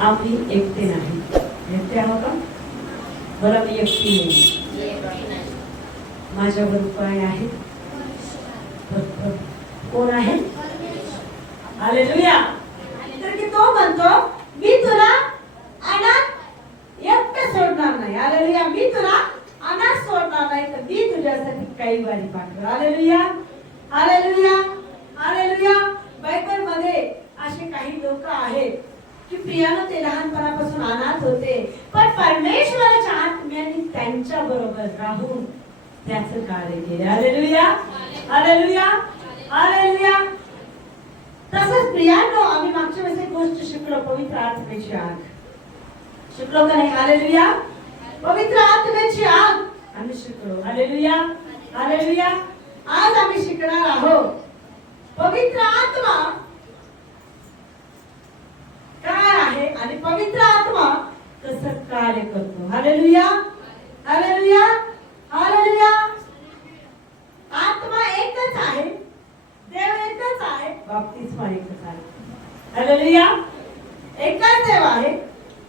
आम्ही एकटे नाही. एकटे आहोत का? बरं, मी एकटी नाही. माझ्यावर काय आहे? कोण आहे? हालेलुया. तर की तो म्हणतो मी तुला अनाथ एकटं सोडणार नाही. हालेलुया. मी तुला अनाथ सोडणार नाही, तर मी तुझ्यासाठी काही वारी पाठवणार. हालेलुया. हालेलुया. हालेलुया. बायबल मध्ये असे काही लोक आहेत की प्रियानो ते लहानपणापासून अनाथ होते, पण परमेश्वराच्या आत्म्याने त्यांच्या बरोबर राहून त्याचं कार्य केले. हालेलुया. हालेलुया. हालेलुया. तसंच प्रियानो आम्ही मागच्या वेळेस एक गोष्ट शिकलो, पवित्र आत्म्याची आग. शिकलो का नाही? हालेलुया. पवित्र आत्म्याची आग आम्ही शिकलो. हालेलुया. हालेलुया. आज आम्ही शिकणार आहोत पवित्र आत्मा काय आहे आणि पवित्र आत्मा कसं कार्य करतो. हालेलुया. हालेलुया. हालेलुया. आत्मा एकच आहे, देव एकच आहे, बाप्तिस्मा एकच आहे. हालेलुया. एकच देव आहे,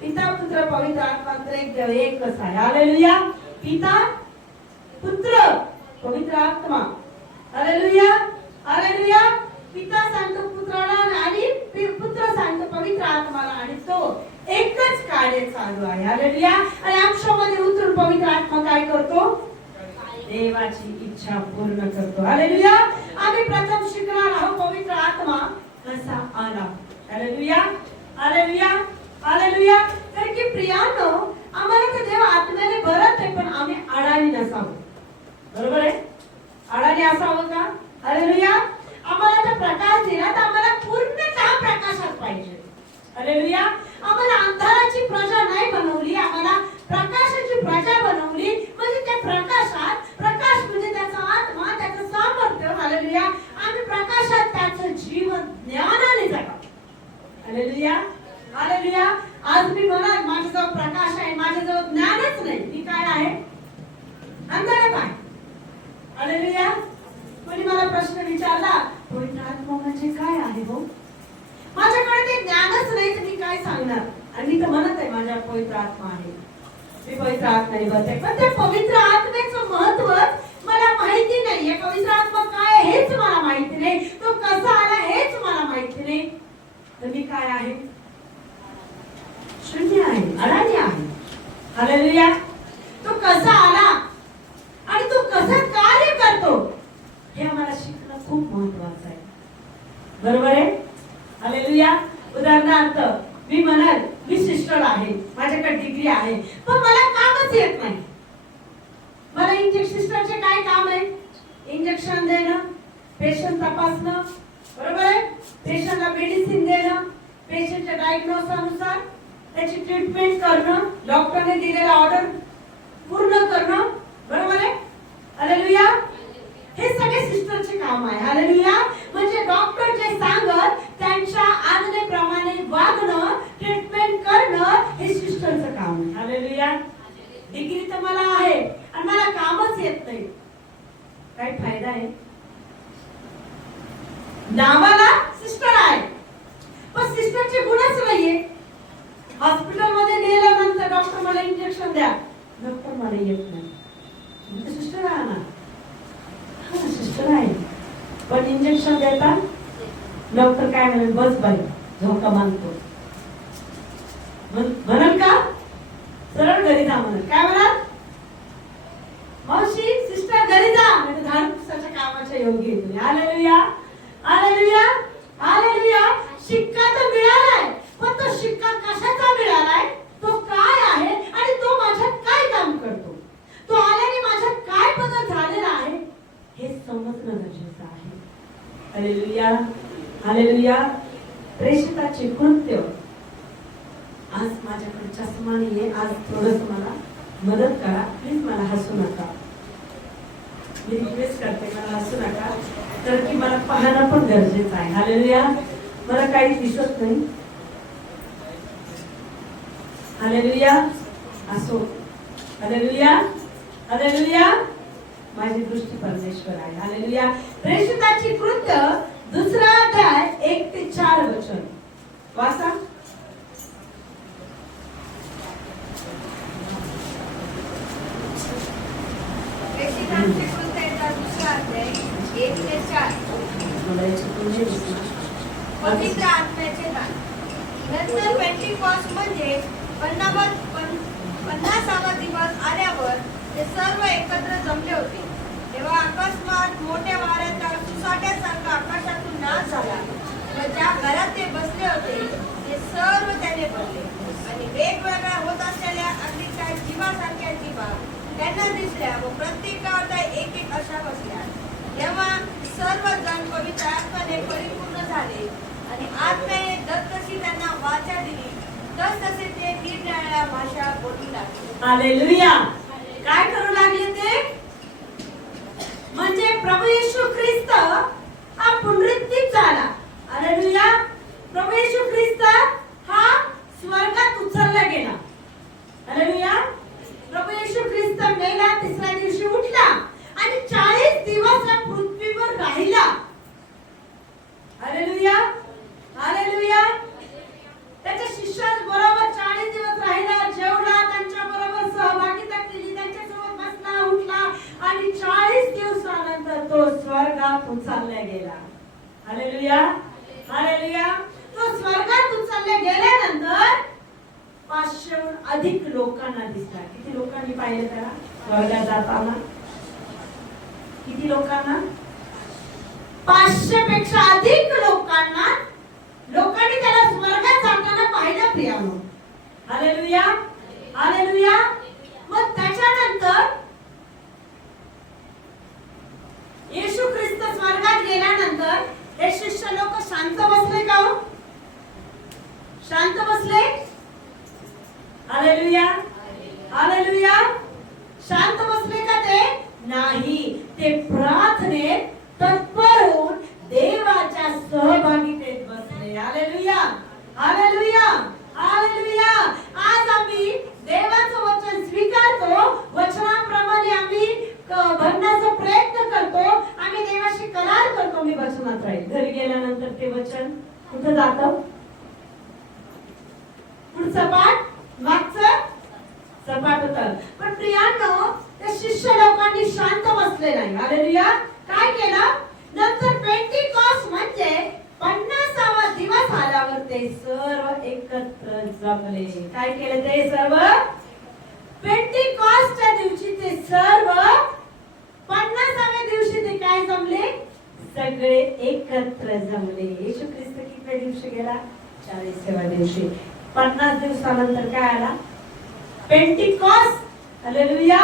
पिता पुत्र पवित्र आत्मा त्रिएक देव एकच आहे. हालेलुया. पिता पुत्र पवित्र आत्मा. हालेलुया. हालेलुया. पिता सांगतो पुत्राला आणि पुत्र सांगतो पवित्र आत्माला, आणि तो एकच कार्य चालू आहे. हालेलुया. आणि आमच्यामध्ये उतरून पवित्र आत्मा काय करतो? देवाची इच्छा पूर्ण करतो. हालेलुया. आम्ही प्रथम शिकणार आहोत पवित्र आत्मा कसा आला. हालेलुया. हालेलुया. हालेलुया. तर की प्रियानो आम्हाला तर देव आत्म्याने भरत आहे, पण आम्ही अडाणी नसावं. बरोबर आहे? अडाणी असावं का? हालेलुया. आम्हाला तर प्रकाश दिला, तर आम्हाला पूर्णतः प्रकाशात पाहिजे. हालेलुया. आम्हाला अंधाराची प्रजा नाही बनवली, आम्हाला प्रकाशाची प्रजा बनवली. म्हणजे त्या प्रकाशात, प्रकाश म्हणजे त्याचा आत्मा, त्याचं सामर्थ्य. हालेलुया. आम्ही प्रकाशात त्याचं जीवन ज्ञानाने जगावं. हालेलुया. हालेलुया. आज मी म्हणाल माझ्याजवळ प्रकाश आहे, माझ्याजवळ ज्ञानच नाही, मी काय आहे? अंधारात आहे. हालेलुया. कोणी मला प्रश्न विचारला पवित्र आत्मा म्हणजे काय आहे हो? माझ्याकडे ते ज्ञानच नाही, तर मी काय सांगणार? आणि मी तर म्हणत आहे माझ्या पवित्र आत्मा आहे, मी पवित्र आत्म्याने भरते, पण त्या पवित्र आत्म्याचं महत्व मला माहिती नाहीये. पवित्र आत्मा काय हेच मला माहिती नाही, तो कसा आला हेच मला माहिती नाही, तर मी काय आहे? शून्य आहे, अडाणी आहे. हालेलुया. तो कसा आला आणि तो कसं कार्य करतो हे आम्हाला शिकणं खूप महत्त्वाचं आहे. बरोबर आहे? हालेलुया. उदाहरणार्थ मी म्हणाल मी सिस्टर आहे, माझ्याकडे डिग्री आहे, पण मला कामच येत नाही. मला सिस्टरचे काय काम आहे? इंजेक्शन देणं, पेशंट तपासणं. बरोबर आहे? पेशंटला मेडिसिन देणं, पेशंटच्या डायग्नोसिसनुसार त्याची ट्रीटमेंट करणं, डॉक्टरने दिलेला ऑर्डर पूर्ण करणं. बरोबर आहे? हालेलुया. हे सगळे सिस्टरचे काम आहे. हालेलुया. म्हणजे डॉक्टर जे सांगत त्यांच्या आज्ञेप्रमाणे वागणं, ट्रीटमेंट करणं हे सिस्टरचं काम आहे. हालेलुया. डिग्री तर मला आहे आणि मला कामच येत नाही, काय फायदा आहे? नावाला सिस्टर आहे, पण सिस्टरचे गुणच नाहीये. हॉस्पिटल मध्ये नेल्यानंतर डॉक्टर मला इंजेक्शन द्या, डॉक्टर मला येत नाही, सिस्टर आहे ना? सिस्टर आहे, पण इंजेक्शन देता डॉक्टर काय म्हणेल? बस बाई, झोका मानतो म्हणाल का? सरळ घरी जा म्हणत. काय म्हणाल? मावशी सिस्टर घरी जा, म्हणजे धाडसाच्या कामाच्या योगी आहे तुम्ही. हालेलुया. हालेलुया. हालेलुया. शिक्का तर मिळालाय, पण तो शिक्का कशाचा मिळालाय, तो काय आहे आणि तो माझ्यात काय काम करतो, तो आल्याने माझ्यात काय बदल झालेला आहे हे समजणं गरजेचं आहे. हालेलुया. हालेलुया. प्रेषिताचे कृत्य. आज माझ्याकडे चष्मा नाहीये, आज थोडस मला मदत करा प्लीज, मला हसू नका, मी रिक्वेस्ट करते, मला हसू नका, तर की मला पाहणं पण गरजेचं आहे. हालेलुया. मला काही दिसत नाही. हालेलुया. असो. हालेलुया. हालेलुया. माझी दृष्टी परमेश्वर आहे. हालेलुया. प्रेषिताची कृत्य 2 अध्याय 1 ते 4 वचन वाचा. पवित्रांचे कृत्याचा दुसरा अध्याय 1 ते 4. पवित्र आत्म्याचे दान. नंतर पेंटिकॉस्ट म्हणजे 50वा दिवस आल्यावर ते सर्व एकत्र जमले होते. तेव्हा अकस्मात मोठ्या वाऱ्याचा सुसाट्यासारखा आकाशातून नाद झाला व ज्या घरात ते बसले होते ते सर्व त्याने भरले आणि वेगवेगळ्या होत असलेल्या अग्नीच्या जीवासारख्या जीवा त्यांना दिसल्या व प्रत्येकावर एक एक अशा बसल्या. तेव्हा सर्वजण पवित्र आत्म्याने परिपूर्ण झाले आणि आत्म्याने जसजशी त्यांना वाचा दिली तसतसे ते निरनिराळ्या भाषा बोलू लागले. हालेलुया. काय करू लागले ते? म्हणजे प्रभू येशू ख्रिस्त हा पुनरुत्थित झाला. हालेलुया. प्रभू येशू ख्रिस्त हा स्वर्गात उचलला गेला. हालेलुया. प्रभू येशू ख्रिस्त मेला, तिसऱ्या दिवशी उठला आणि 40 दिवस या पृथ्वीवर राहिला. हालेलुया. हालेलुया. त्याच्या शिष्यांबरोबर 40 दिवस राहिला, जेवला, त्यांच्या बरोबर सहभागिता केली, त्यांच्यासोबत बसला, उठला आणि 40 दिवसानंतर तो स्वर्गात उचलला गेला. हालेलुया. हालेलुया. तो स्वर्गात उचलला गेल्यानंतर 500हून अधिक लोकांना दिसला. किती लोकांनी पाहिलं त्याला स्वर्गात जाताना? किती लोकांना? 500 पेक्षा अधिक लोकांनी त्याला स्वर्गात जाताना पाहिलं प्रियानो. हालेलुया. हालेलुया. मग त्याच्यानंतर येशू ख्रिस्त स्वर्गात गेल्यानंतर हे शिष्य लोक शांत बसले का हो? शांत बसले? हालेलुया. हालेलुया. शांत बसले का ते? नाही. ते प्रार्थनेत तत्पर होऊन देवाच्या सहभागितेत बसले. हालेलुया. हालेलुया. हालेलुया. आज आम्ही देवाचं वचन स्वीकारतो, वचनाप्रमाणे आम्ही भरण्याचा प्रयत्न करतो, आम्ही देवाशी करार करतो मी वचनात राहील. घरी गेल्यानंतर ते वचन कुठे जातं? पुढचं पाठ मागचं सपाट होतं. पण प्रियांनो, त्या शिष्य लोकांनी शांत बसले नाही. हालेलुया. काय केलं? नंतर पेंटिकॉस्ट म्हणजे 50वा दिवस आल्यावर ते सर्व एकत्र जमले. काय केलं ते सर्व? पेंटिकॉस्टच्या दिवशी ते सर्व 50व्या दिवशी ते काय जमले? सगळे एकत्र जमले. येशू ख्रिस्त किती दिवशी गेला? 40व्या दिवशी. 50 दिवसानंतर काय आला? पेंटिकॉस्ट. हालेलुया.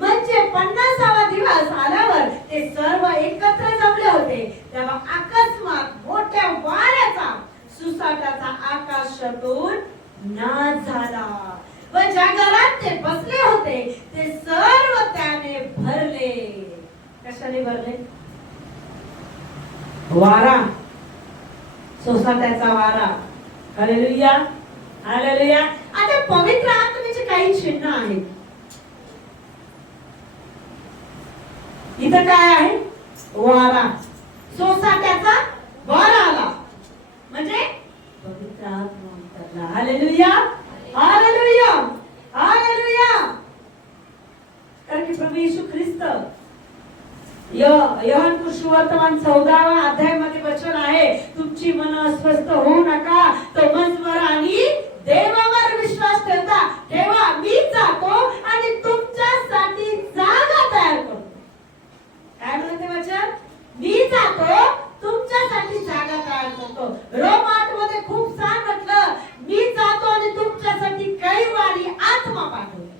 म्हणजे 50वा दिवस आल्यावर ते सर्व एकत्र जमले होते. तेव्हा अकस्मात मोठ्या वाऱ्याचा सुसाटाचा आकाशातून नाद झाला व ज्या घरात ते बसले होते ते सर्व त्याने भरले. कशाने भरले? वारा, सोसाट्याचा वारा. हालेलुया. हालेलुया. आता पवित्र आत्म्याचे काही चिन्ह आहेत. इथं काय आहे? वारा, सोसाट्याचा वारा आला म्हणजे पवित्र आत्मा उतरला. हालेलुया. हालेलुया. हालेलुया. कारण की प्रभू येशू ख्रिस्त योहान सुवर्तमान 14व्या अध्यायामध्ये वचन आहे, तुमची मन अस्वस्थ होऊ नका, तो मजवर आणि देवावर विश्वास ठेवा. मी जातो आणि तुमच्यासाठी जागा तयार करतो. काय म्हणते वचन? मी जातो, तुमच्यासाठी जागा तयार करतो. रोम 8 मध्ये खूप छान म्हटलं, मी जातो आणि तुमच्यासाठी कैवारी आत्मा पाठवतो.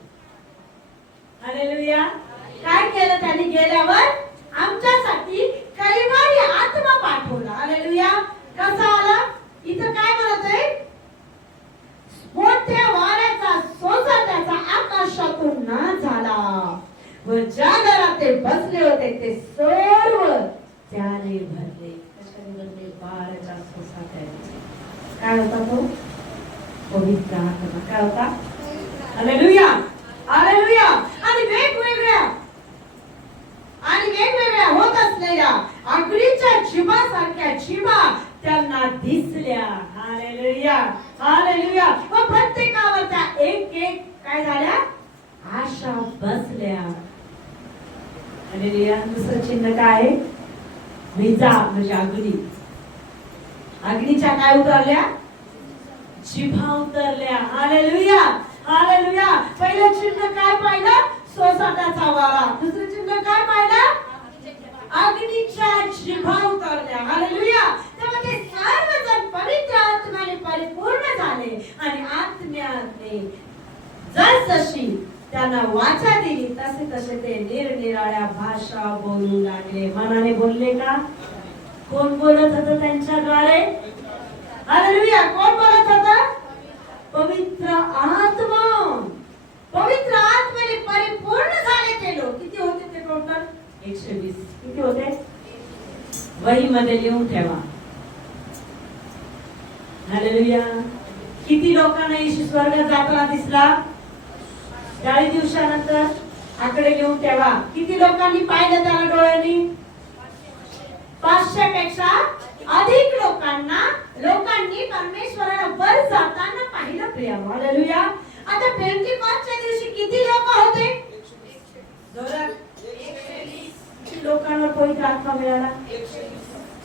हालेलुया. काय केलं त्यांनी गेल्यावर? आमच्यासाठी कैवारी आत्मा पाठवला. हालेलुया. कसा आला? इथं काय म्हणत आहे? मोठ्या वाऱ्याचा सोसाट्याचा आकाशातून नाद झाला व ज्या घरात ते बसले होते ते सर्व त्याने भरले. कशाने भरले? वाऱ्याच्या सोसाट्याने. काय होता तो? पवित्र आत्मा. काय होता? हालेलुया. हालेलुया. आणि वेगवेगळ्या होत असलेल्या आगळीच्या जीवासारख्या जीवा त्यांना दिसल्या. हालेलुया. हालेलुया. व प्रत्येकावर त्या एक एक काय झाल्या? आशा बसल्या. हालेलुया. दुसरं चिन्ह काय आहे? विजा म्हणजे अग्नी. अग्नीच्या काय उतरल्या? जिभा उतरल्या. Hallelujah, hallelujah. पहिलं चिन्ह काय पाहिलं? सोसाट्याचा वारा. दुसरं चिन्ह काय पाहिलं? अग्नीच्या जिभा उतरल्या. हालेलुया. तेव्हा ते सर्वजण पवित्र आत्म्याने परिपूर्ण झाले आणि आत्म्याने जसजशी त्यांना वाचा दिली तसे तसे ते निरनिराळ्या भाषा बोलू लागले. मनाने बोलले का? कोण बोलत होतं त्यांच्याद्वारे? हालेलुया. कोण बोलत होतं? पवित्र आत्मा. पवित्र आत्म्याने परिपूर्ण झाले ते लोक. किती होते ते टोटल? 120. किती होते? वही मध्ये लिहून ठेवा. हालेलुया. किती लोकांना येशू स्वर्गात जाताना दिसला? 40 दिवसानंतर आकडे लिहून ठेवा. किती लोकांनी पाहिलं त्याला डोळ्यांनी? 500 पेक्षा अधिक लोकांनी परमेश्वराला वर जाताना पाहिलं. प्रिय हालेलुया. आता पेंटेकॉस्टच्या दिवशी किती लोक होते? 120 लोकांवर पवित्र आत्मा मिळाला.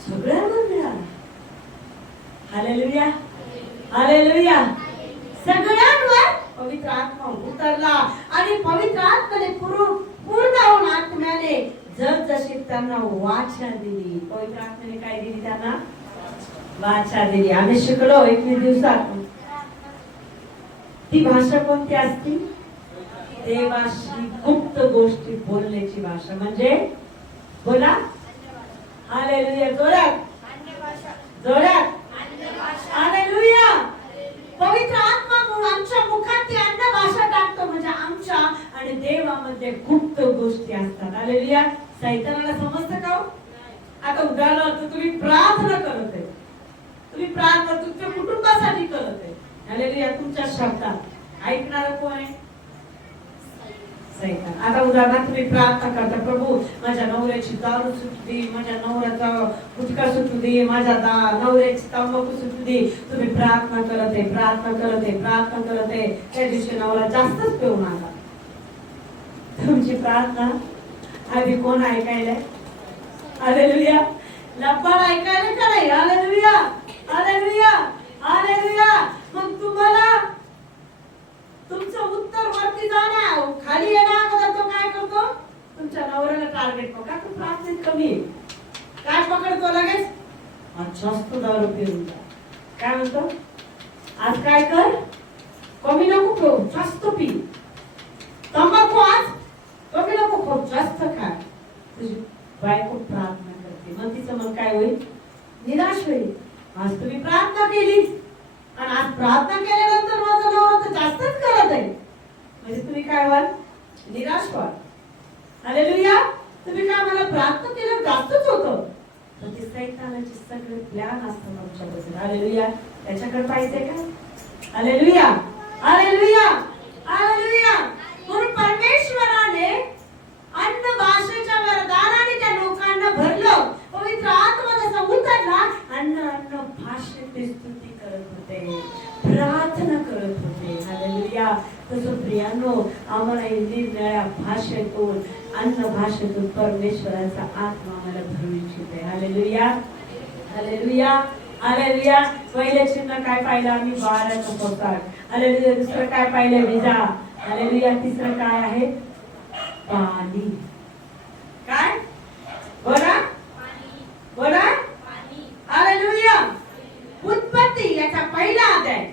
सगळ्यांवर मिळाला. Hallelujah, hallelujah. सगळ्यांवर पवित्र आत्मा उतरला आणि पवित्र आत्म्याने पूर्ण होऊन आत्म्याने जसजशी त्यांना वाचा दिली. पवित्र आत्म्याने काय दिली? त्यांना वाचा दिली. आम्ही शिकलो 21 दिवसात. ती भाषा कोणती असती? देवाशी गुप्त गोष्टी बोलण्याची भाषा. म्हणजे बोला हालेलुया. जोरात, जोरात हालेलुया. पवित्र आत्मा आमच्या मुखात ती अन्न भाषा टाकतो. म्हणजे आमच्या आणि देवामध्ये गुप्त गोष्टी असतात. हालेलुया. सैतानाला समजतं का? आता उदाहरणार्थ तुम्ही प्रार्थना करत आहे. तुम्ही प्रार्थना तुमच्या कुटुंबासाठी करत आहे. हालेलुया. तुमच्या शब्दात ऐकणारं कोण आहे? सैतान. आता उदाहरणार्थ तुम्ही प्रार्थना करता, प्रभू माझ्या नवऱ्याची दारू सुटू दे, माझ्या नवऱ्याचा गुटखा सुटू दे, माझ्या नवऱ्याची तंबाखू सुटू दे. तुम्ही प्रार्थना करत आहे, प्रार्थना करत आहे, प्रार्थना करत आहे. त्या दिवशी नवरा जास्तच पिऊन आला. तुमची प्रार्थना आधी कोण ऐकायला? हालेलुया. लबाड ऐकायला का नाही? Hallelujah, hallelujah, hallelujah. मग तुम्हाला तुमचं उत्तर वरती जाण्या खाली येणार अगोदर तो काय करतो? तुमच्या नवऱ्याला टार्गेट करतो. का तू प्रार्थनेत कमी आहे? काय पकडतो लगेच? जास्त दारू पिऊन जा. काय म्हणतो? आज काय कर? कमी नको पिऊ, जास्त पी. तंबाखू आज कमी नको खाऊ, जास्त खा. तुझी बायको प्रार्थना करते. मग तिचं मन काय होईल? निराश होईल. आज तुम्ही प्रार्थना केली आणि आज प्रार्थना केल्यानंतर माझा नवरा तर जास्तच करत आहे. म्हणजे तुम्ही काय व्हाल? निराश व्हाल. हालेलुया. तुम्ही काय मला प्रार्थना केलं जास्तच होतं. तर ते सैतानाचे सगळे प्लॅन असतात आमच्याबद्दल. हालेलुया. त्याच्याकडे पाहिजे का? Hallelujah, hallelujah, hallelujah. म्हणून परमेश्वराने अन्न भाषेच्या वरदानाने त्या लोकांना भरलं. पवित्र आत्मा जसा उतरला, अन्न भाषेत स्तुती करत होते, प्रार्थना करत होते. हालेलुया. तसं प्रियानो आम्हाला निरनिराळ्या भाषेतून, अन्न भाषेतून परमेश्वराचा आत्मा आम्हाला भरून इच्छिते. Hallelujah, hallelujah, hallelujah. पहिले चिन्ह काय पाहिलं आम्ही? 12 पोशाख. हालेलुया. दुसरं काय पाहिलं? विजा. हालेलुया. तिसरं काय आहे? पाणी. काय? बोला, बोला. हालेलुया. उत्पत्ती याचा पहिला अध्याय.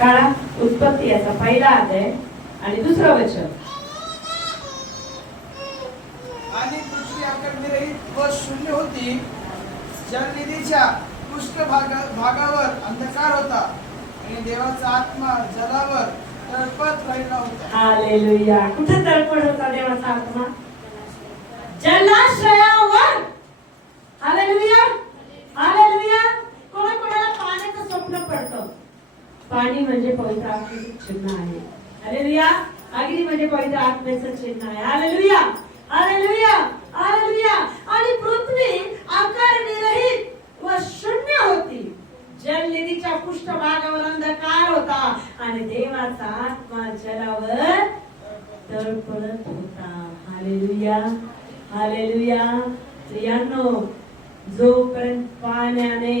काळा उत्पत्ती याचा पहिला अध्याय आणि दुसरं वचन. आणि पृथ्वी आकारनिरहित व शून्य होती. जलनिधीच्या पृष्ठभागावर अंधकार होता आणि देवाचा आत्मा जलावर तळपत राहिला होता. हालेलुया. कुठे तळपत होता देवाचा आत्मा? जलाशयावर. Hallelujah, hallelujah. कोणाकोणाला पाण्याचं स्वप्न पडतं? पाणी म्हणजे पवित्र आत्म्याचं चिन्ह आहे. हालेलुया. अग्नी म्हणजे पवित्र आत्म्याचं चिन्ह आहे. Hallelujah, hallelujah, hallelujah. आणि पृथ्वी आकारनिरहित व शून्य होती. जलनिधीच्या पृष्ठभागावर अंधकार होता आणि देवाचा आत्मा जलावर तळपळत होता. Hallelujah, hallelujah. प्रियांनो, जोपर्यंत पाण्याने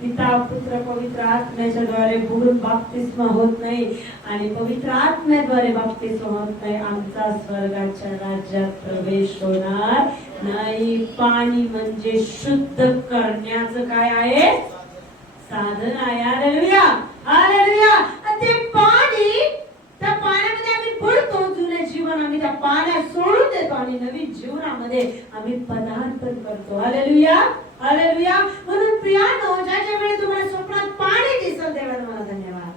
पिता पुत्र पवित्र आत्म्याच्या द्वारे बुडून बाप्तिस्मा होत नाही आणि पवित्र आत्म्याद्वारे बाप्तिस्मा होत नाही, आमचा स्वर्गाच्या राज्यात प्रवेश होणार नाही. पाणी म्हणजे शुद्ध करण्याचं काय आहे? साधन आहे. Hallelujah, hallelujah. आणि ते पाणी, त्या पाण्यामध्ये आम्ही बुडतो. जुने जीवन आम्ही त्या पाण्यात सोडून देतो आणि नवीन जीवनामध्ये आम्ही पदार्पण करतो. Hallelujah, hallelujah. म्हणून प्रियानो, ज्या वेळी तुम्हाला स्वप्नात पाणी दिसेल, देवाला मला धन्यवाद.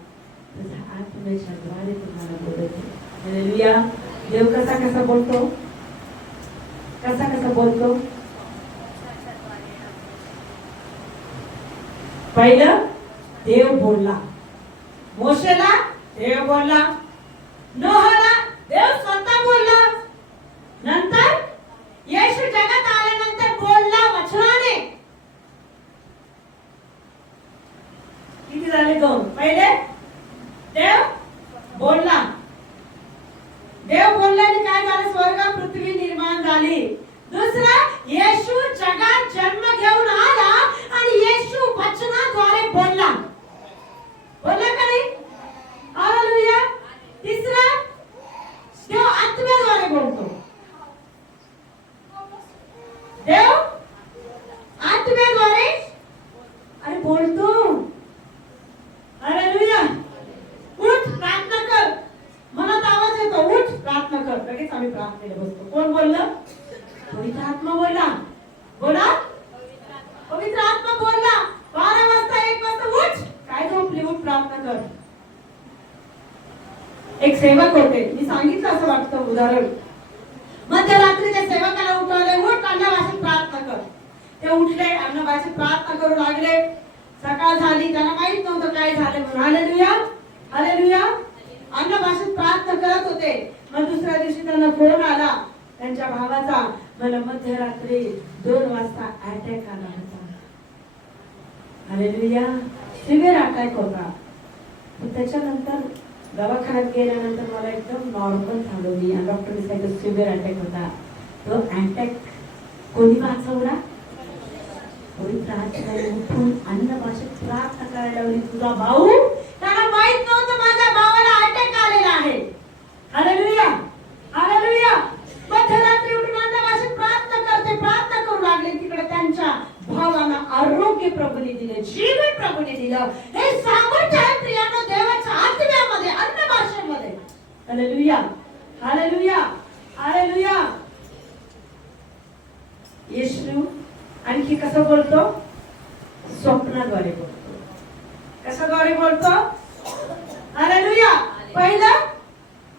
तुझ्या आत्म्याच्या द्वारे तुम्हाला बोलतो. हालेलुया. देव कसा कसा बोलतो? कसा कसा बोलतो? पहिलं देव बोलला, मोशेला देव बोलला, नोहाला देव स्वतः बोलला, नंतर येशू जगात आल्यानंतर बोलला वचनाने. किती झाले? दोन. पहिले देव बोलला, देव बोलल्याने काय झालं? स्वर्ग पृथ्वी निर्माण झाली. दुसरा, येशू जगात जन्म घेऊन आला आणि येशू वचनाद्वारे बोलला. बोलला का नाही? हालेलुया. तिसरा, देव आत्म्याद्वारे बोलतो. देव आत्म्याद्वारे अरे बोलतो. हालेलुया. उठ प्रार्थना कर. मनात आवाज येतो, उठ प्रार्थना कर. लगेच आम्ही प्रार्थनेला बसतो. कोण बोललं? पवित्र आत्मा बोलला. बोला, पवित्र आत्मा बोलला. 12 वाजता 1 वाजता उठ. काय झोपली? उठ प्रार्थना कर. एक सेवक होते, मी सांगितलं असं वाटतं उदाहरण. मध्यरात्री त्या सेवकाला उठवले, उठ अन्न भाषेत प्रार्थना कर. ते उठले, अन्न भाषेत प्रार्थना करू लागले. सकाळ झाली, त्यांना माहित नव्हतं काय झालं म्हणून. Hallelujah, hallelujah. अन्न भाषेत प्रार्थना करत होते. मग दुसऱ्या दिवशी त्यांना फोन आला त्यांच्या भावाचा, मला मध्यरात्री 2 वाजता अटॅक आला होता. हालेलुया. सिव्हिअर अटॅक होता. त्याच्यानंतर दवाखान्यात गेल्यानंतर मला एकदम नॉर्मल झालो मी. डॉक्टरने सांगितलं सिव्हिअर अटॅक होता. तो अटॅक कोणी वाचवला? पवित्र आत्म्याने उठून अन्न भाषेत प्रार्थना करायला लावली. तुझा भाऊ, त्याला माहित नव्हतं माझ्या भावाला अटॅक आलेला आहे. Hallelujah, hallelujah. मध्यरात्री उठून अन्न भाषेत प्रार्थना करते, प्रार्थना करू लागले. तिकडे त्यांच्या भावाला आरोग्य प्रभूने दिले, जीवन प्रभूने दिलं. हे सामर्थ्य आहे प्रियांनो देवाच्या आत्म्यामध्ये, अन्न भाषेमध्ये. Hallelujah, hallelujah, hallelujah. येशू आणखी कसं बोलतो? स्वप्नाद्वारे बोलतो. कशाद्वारे बोलतो? हालेलुया. पहिलं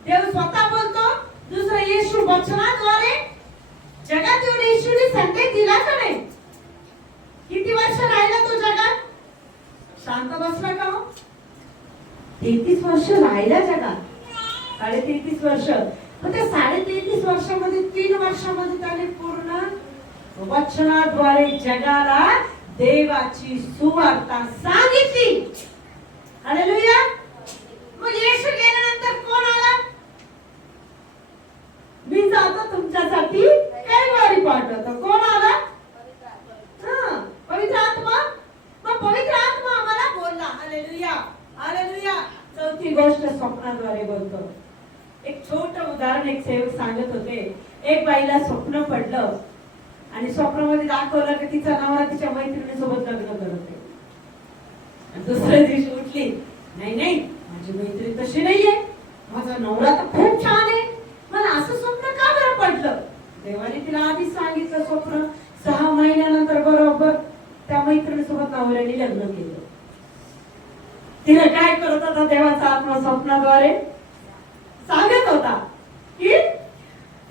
देव स्वतः बोलतो. दुसरं येशू वचनाद्वारे. जगात येऊन येशूने संदेश दिला का नाही? किती वर्ष राहिला तो जगात? शांत बसला का? 33 वर्ष राहिला जगात. 33.5 वर्ष. मग त्या 33.5 वर्षामध्ये 3 वर्षामध्ये त्याने पूर्ण वचनाद्वारे जगाला देवाची सुवार्ता सांगितली. हालेलुया. मग येशू गेल्यानंतर कोण आला? मी जातो तुमच्यासाठी कैवारी पाठवतो. कोण आला? पवित्र आत्मा. मग पवित्र आत्मा आम्हाला बोलला. Hallelujah, hallelujah. चौथी गोष्ट स्वप्नाद्वारे बोलतो. एक छोटं उदाहरण एक सेवक सांगत होते. एक बाईला स्वप्न पडलं आणि स्वप्नामध्ये दाखवलं की तिचा नवरा तिच्या मैत्रिणीसोबत लग्न करत आहे. दुसऱ्या दिवशी उठली, नाही नाही माझी मैत्रीण तशी नाहीये, माझा नवरा तर खूप छान आहे. मला असं स्वप्न का बरं पडलं? देवाने तिला आधीच सांगितलं स्वप्न. 6 महिन्यानंतर बरोबर त्या मैत्रिणीसोबत नवऱ्याने लग्न केलं. तिला काय करत होता देवाचा आत्मा? स्वप्नाद्वारे सांगत होता की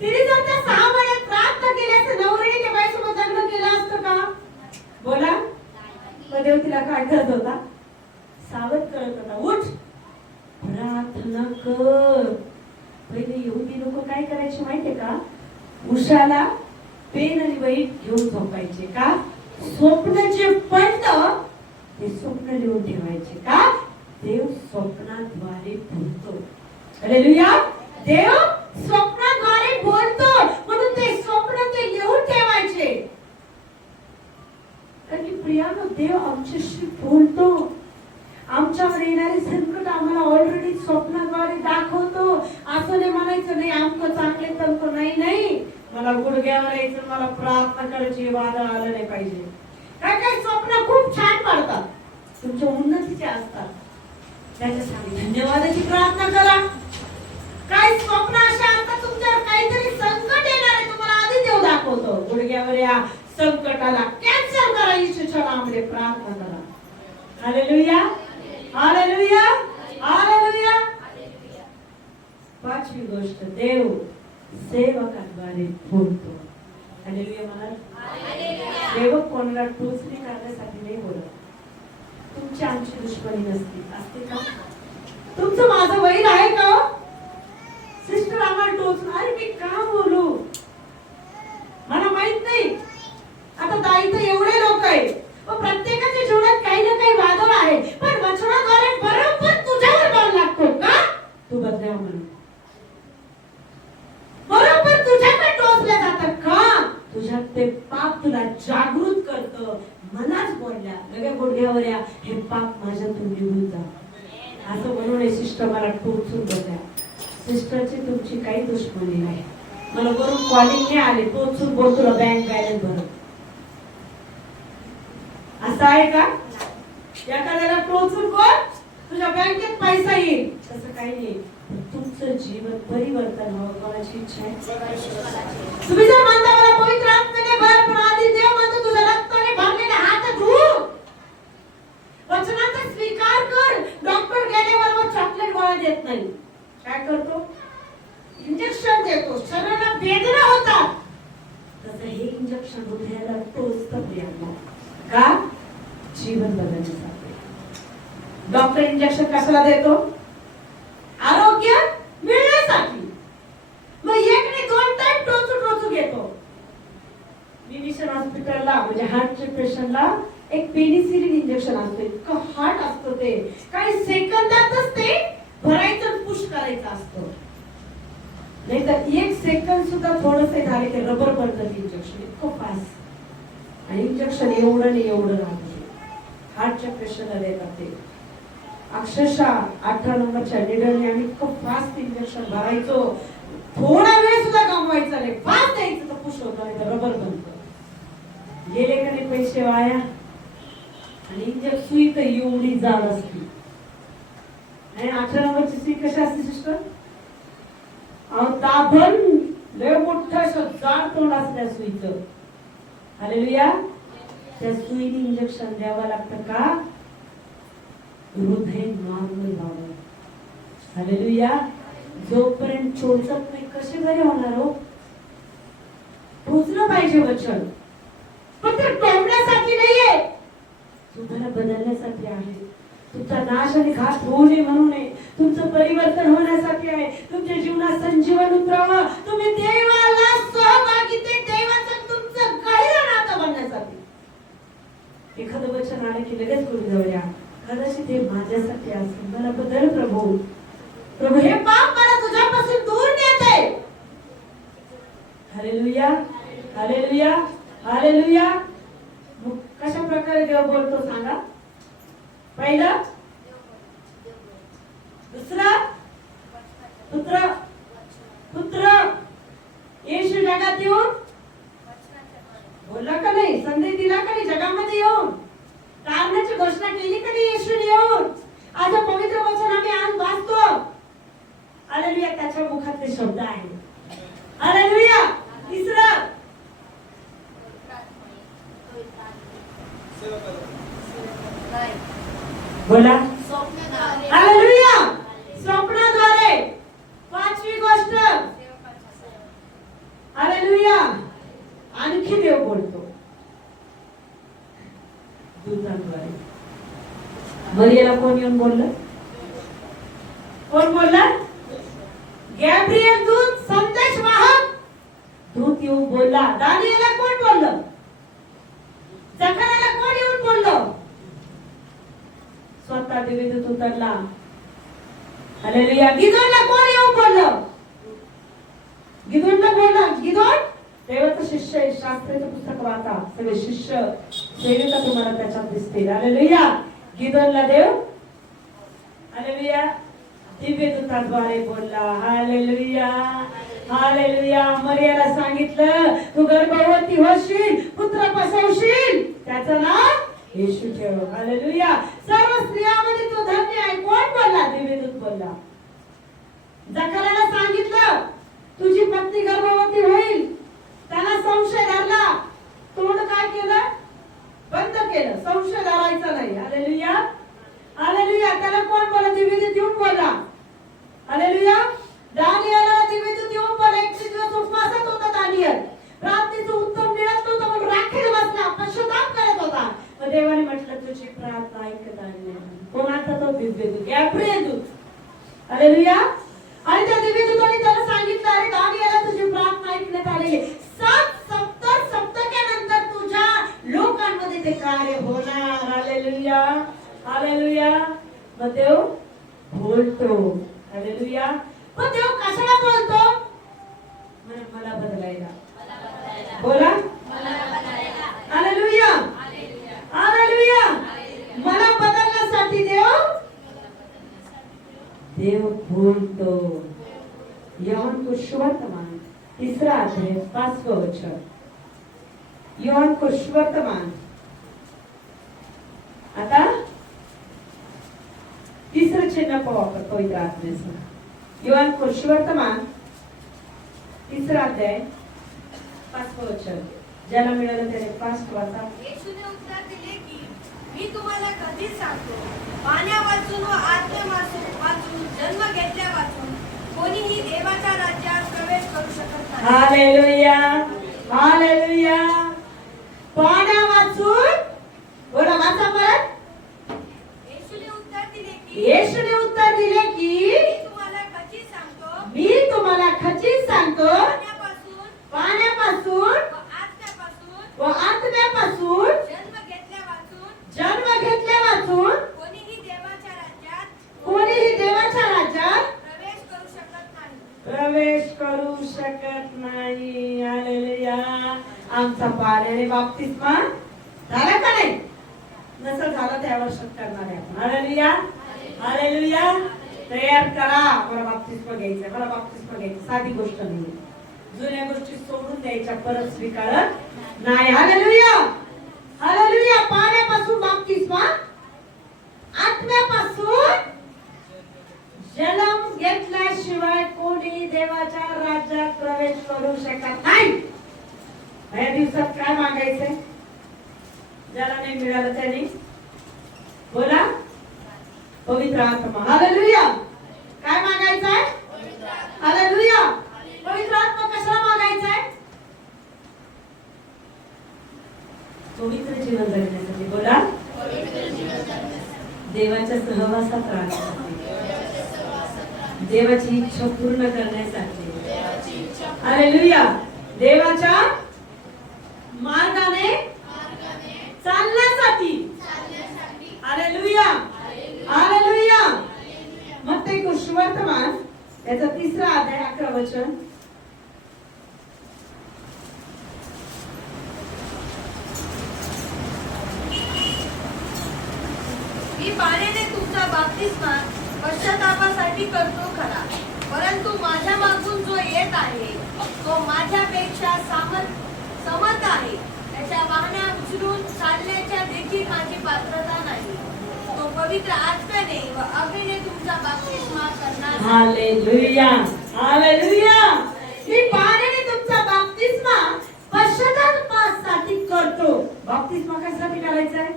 तिने जर त्या 6 महिन्यात प्रार्थना केली असते, नवऱ्याने त्या बाईसोबत लग्न केलं असतं का? बोला. मग देव तिला काय करत होता? सावध करत होता. उठ प्रार्थना कर. पहिले यहुदी लोक काय करायचे माहितीये का? उशाला पेन आणि वही घेऊन झोपायचे. का? स्वप्न जे पडलं ते स्वप्न लिहून ठेवायचे. का? देव स्वप्नाद्वारे बोलतो. हालेलुया. देव स्वप्नाद्वारे बोलतो. म्हणून ते स्वप्न ते लिहून ठेवायचे. कारण की प्रियानो, देव आमच्याशी बोलतो. आमच्यावर येणारे संकट आम्हाला ऑलरेडी स्वप्नाद्वारे दाखवतो. असं नाही म्हणायचं नाही आमचं चांगले तंत्र नाही. नाही, मला गुडघ्यावर यायचं, मला प्रार्थना करायची, वादळ आलं नाही पाहिजे. काय काय स्वप्न खूप छान पडतात, तुमच्या उन्नतीचे असतात. त्याच्यासाठी धन्यवादाची प्रार्थना करा. काय स्वप्न असे असतात तुमच्यावर काहीतरी संकट येणार आहे, तुम्हाला आधी देव दाखवतो. गुडघ्यावर या संकटाला कॅन्सल करा, येशूच्या नावामध्ये प्रार्थना करा. Hallelujah, hallelujah, hallelujah. पाचवी गोष्ट, देव सेवकाद्वारे बोलतो. हालेलुया म्हणा. सेवक कोणाला टोचणी करण्यासाठी नाही बोलत. तुमची आमची दुश्मनी नसते, असते का? तुमचं माझं वैर आहे का? सिस्टर आम्हाला टोचून, अरे मी का बोलू, मला माहित नाही. आता दाई तर एवढे लोक आहे, प्रत्येकाच्या जीवनात काही ना काही वादळ आहे, पण वचनाद्वारे बरोबर तुझ्यावर बळ लागतो का तू बदलाव म्हणून, बरोबर तुझ्याकडे टोचलं जातं का तुझ्यात ते पाप तुला जागृत करतं. मलाच बोलल्या लगे गुडघ्यावर या, हे पाप माझ्यातून निघून जा असं म्हणून सिस्टर मला टोचून बघा. सिस्टरची तुमची काही दुश्मनी नाही. मला वरून कॉलिंग नाही आले, टोचून बोल तुला बँक बॅलन्स भर, असं आहे का? एखाद्याला टोचून बोल तुझ्या बँकेत पैसा येईल, तसं काही नाही. तुमचं जीवन परिवर्तन व्हावं कोणाची इच्छा आहे? तुम्ही जर म्हणता मला पवित्र आत्म्याने भर, पण आधी देव म्हणतो तुझ्या रक्ताने भरलेले हात धु, वचनाचा स्वीकार कर. डॉक्टर गेल्यावर चॉकलेट गोळ्या देत नाही, काय करतो? इंजेक्शन देतो. शरीराला वेदना होतात, तसं हे इंजेक्शन हृदयाला टोचतं प्रियांनो. का? जीवन बदलण्यासाठी. डॉक्टर इंजेक्शन कशाला देतो? आरोग्य मिळण्यासाठी. मग एक नाही दोन टाइम टोचू घेतो. मी मिशन हॉस्पिटलला म्हणजे हार्टच्या पेशंटला एक पेनिसिलिन इंजेक्शन असते. इतकं हार्ट असतं ते, काही सेकंदातच ते भरायचं पुश करायचं असतं. नाही तर एक सेकंद सुद्धा थोडंसं झाले की रबर बनतं इंजेक्शन, इतकं फास्ट. आणि इंजेक्शन एवढं नाही एवढं राहते. हार्टच्या पेशंटला देतात ते. अक्षरशः 18 नंबरच्या निडलने आम्ही खूप फास्ट इंजेक्शन भरायचो. थोडा वेळ सुद्धा गमवायचा नाही, फास्ट द्यायचं तर पुश होतं, नाही तर रबर बनतं. गेले का नाही पैसे वाया. आणि इंजेक्शन सुई तर एवढी जाड असते. आणि 18 नंबरची सुई कशी असते सिस्टर? दाभण लय मोठं जाड तोंड असल्या सुईचं. हालेलुया. त्या सुईने इंजेक्शन द्यावं लागतं का? हृदय नॉर्मल व्हावं. हालेलुया. जोपर्यंत टोचत नाही कसे बरे होणार हो? टोचलं पाहिजे वचन, पण ते टोचण्यासाठी नाहीये, तुम्हाला बदलण्यासाठी आहे. तुमचा नाश आणि घात होऊ नये म्हणून आहे. तुमचं परिवर्तन होण्यासाठी आहे. तुमच्या जीवनात संजीवन उतरावं. तुम्ही देवाला सहभागी, ते देवाचं तुमचं गहिरं नातं बनण्यासाठी. एखादं वचन आलं की लगेच गुरु जाऊया, कदाचित हे माझ्यासाठी असेल, मला बदल प्रभू. प्रभू हे पाप मला तुझ्यापासून दूर नेते. Hallelujah, hallelujah, hallelujah. मग कशा प्रकारे देव बोलतो सांगा? पहिलं, दुसरा पुत्र, पुत्र येशू जगात येऊन बोलला का नाही? संदेश दिला का नाही? जगामध्ये येऊन कारणाची घोषणा केली का नाही? येशूने येऊन आज पवित्र वचन आम्ही आज वाचतो. हालेलुया. त्याच्या मुखातले शब्द आहेत. हालेलुया. तिसरं बोला. हालेलुया. स्वप्नाद्वारे. पाचवी गोष्ट, हालेलुया, आणखी देव बोलतो दूतांद्वारे. मरियाला कोण येऊन बोललं? कोण बोलला? गॅब्रिएल दूत, संदेश वाहक दूत येऊन बोलला. दानिएलला कोण बोललं? जकरियाला कोण येऊन बोललं? स्वतः मोठा दिव्यदूत उतरला. हालेलुया. गिदोनला कोण येऊन बोललं? गिदोनला बोलला, गिदोन देवाचा शिष्य आहे, शास्त्राचं पुस्तक वाचा, सगळे शिष्य सेविका तुम्हाला त्याच्यात दिसतील. हालेलुया. गिदोनला देव हालेलुया दिव्यदूताद्वारे बोलला. हालेलुया. हालेलुया. मरियाला सांगितलं तू गर्भवती होशील, पुत्र प्रसवशील, त्याचं नाव येशू ठेव. हालेलुया. सर्व स्त्रियांमध्ये तू धन्य आहे. कोण बोलला? दिव्यदूत बोलला. जकरियाला सांगितलं तुझी पत्नी गर्भवती होईल. त्याला संशय धरला, तोंड काय केलं? बंद केलं, संशय धरायचा नाही. हालेलुया. हालेलुया. त्याला कोण बोलला? दिव्यदूत येऊन बोलला. हालेलुया. दानिएलला दिव्यदूत येऊन बोलला. 31 दिवस उपवासात होता दानिएल. प्रार्थनेचं उत्तर मिळत नव्हतं म्हणून राखेल बसला, पश्चाताप करत होता. मग देवाने म्हटलं तुझी प्रार्थना ऐकत दानिएल. कोणाचा? तो दिव्यदूत, गॅब्रिएल दूत. हालेलुया. आणि त्या दिव्यदूताने त्याला सांगितलं अरे दानिएलला तुझी प्रार्थना ऐकण्यात आली. 70 सप्तकानंतर तुझ्या लोकांमध्ये ते कार्य होणार. हालेलुया. हालेलुया. मग देव बोलतो. हालेलुया. पण देव कशाला बोलतो? मला बदलायला. बोला. हालेलुया. हालेलुया. मला बदलण्यासाठी देव बोलतो. योहान को सुवर्तमान 3 अध्याय 5 वचन. योहान को सुवर्तमान. आता तिसरं चिन्ह पाहू आपण पवित्र आत्म्याचं. योहान को सुवर्तमान 3 अध्याय 5 वचन. ज्याला मिळालं त्याने फास्ट वाचा. येशूने उत्तर दिले की मी तुम्हाला कधीच सांगतो, पाण्यापासून व आत्म्यापासून जन्म घेतल्यापासून कोणीही देवाच्या राज्यात प्रवेश करू शकत नाही. हालेलुया. हालेलुया. पाण्यापासून बोला वाचा परत. येशूने उत्तर दिले की मी तुम्हाला खचित सांगतो, मी तुम्हाला खचित सांगतो पाण्यापासून व आत्म्यापासून जन्म घेतल्यापासून कोणीही देवाच्या राज्यात प्रवेश करू शकत नाही. हालेलुया. आमचा पाण्याने बाप्तिस्मा झाला का नाही? नसेल झाला त्यावर शक करणार आहे आपण. हालेलुया. हालेलुया. तयार करा. मला बाप्तिस्मा घ्यायचा, मला बाप्तिस्मा घ्यायचा. साधी गोष्ट नाही. जुन्या गोष्टी सोडून द्यायच्या, परत स्वीकारत नाही. हालेलुया. हालेलुया. पाण्यापासून बाप्तिस्मा, आत्म्यापासून जन्म घेतल्याशिवाय कोणी देवाच्या राज्यात प्रवेश करू शकत नाही. या दिवसात काय मागायचंय? ज्याला नाही मिळालं त्याने बोला पवित्र आत्मा. हालेलुया. काय मागायचंय? हालेलुया. पवित्र आत्मा कशाला मागायचंय? पवित्र जीवन जगण्यासाठी. बोला देवाच्या सहवासात राहण्यासाठी, देवाची इच्छा पूर्ण करण्यासाठी. हालेलुया. देवाच्या मार्गाने चालण्यासाठी. हालेलुया. हालेलुया. मत्ती को सुवर्तमान याचा 3 अध्याय 11 वचन. मी पाण्याने तुमचा बाप्तिस्मा पश्चातापासाठी करतो खरा, परंतु माझ्या मागून जो येत आहे तो माझ्यापेक्षा समर्थ आहे. त्याच्या वाहना उचलून चालण्याच्या देखील माझी पात्रता नाही. तो पवित्र आत्म्याने व अग्नीने तुमचा बाप्तिस्मा करणार. हालेलुया. हालेलुया. मी पाण्याने तुमचा बाप्तिस्मा पश्चातापासाठी करतो. बाप्तिस्मा कशासाठी करायचा आहे?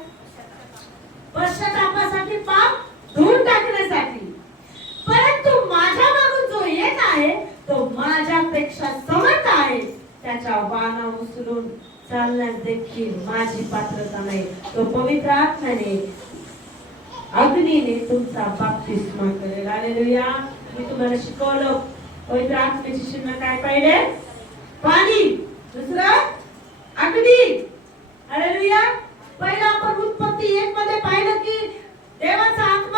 पश्चातापासाठी, पाप धुवून टाकण्यासाठी. परंतु माझ्या मागून जो येत आहे तो माझ्यापेक्षा समर्थ आहे. त्याच्या वाहना उचलून चालण्यास देखील माझी पात्रता नाही. तो पवित्र आत्म्याने अग्नीने तुमचा बाप्तिस्मा करेल. हालेलुया. मी तुम्हाला शिकवलं पवित्र आत्म्याची चिन्ह काय? पाहिले पाणी, दुसरं अग्नी. हालेलुया. पहिला आपण उत्पत्ती 1 मध्ये पाहिलं की देवाचा आत्मा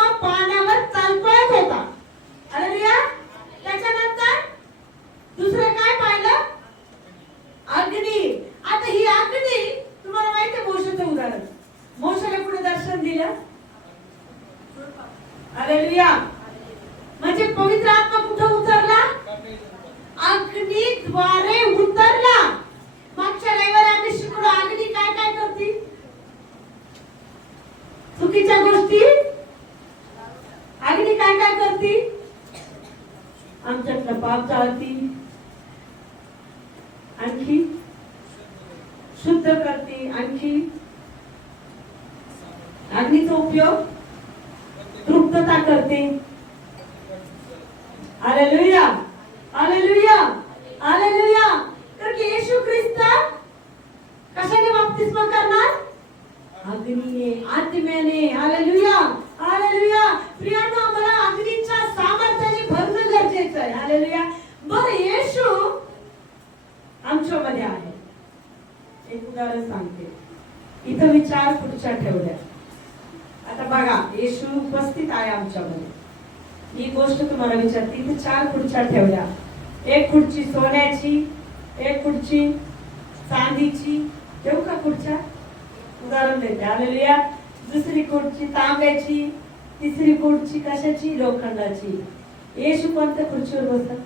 हालेलुया. म्हणजे पवित्र आत्मा कुठं उतरला? अग्नीद्वारे उतरला. मागच्या रविवारी आम्ही शिकलो अग्नी काय काय करते? चुकीच्या गोष्टी अग्नी काय काय करते? आमच्यातलं पाप जाळती, आणखी शुद्ध करते, आणखी अग्नीचा उपयोग तृप्तता करते. Hallelujah, hallelujah, hallelujah. तर की येशू ख्रिस्त कशाने बाप्तिस्मा करणार? अग्नीने, आत्म्याने. Hallelujah, hallelujah. प्रियांनो, आम्हाला अग्नीच्या सामर्थ्याने भरणं गरजेचं आहे. हालेलुया. बरं, येशू आमच्यामध्ये आहे. एक उदाहरण सांगते. इथं मी 4 खुर्च्या ठेवल्या. आता बघा, येशू उपस्थित आहे आमच्यामध्ये. ही गोष्ट तुम्हाला विचारते. इथे 4 खुर्च्या ठेवल्या. एक खुर्ची सोन्याची, एक खुर्ची चांदीची. ठेवू का खुर्च्या? उदाहरण देते. हालेलुया. दुसरी खुर्ची तांब्याची, तिसरी खुर्ची कशाची? लोखंडाची. येशू कोणत्या खुर्चीवर बसतात?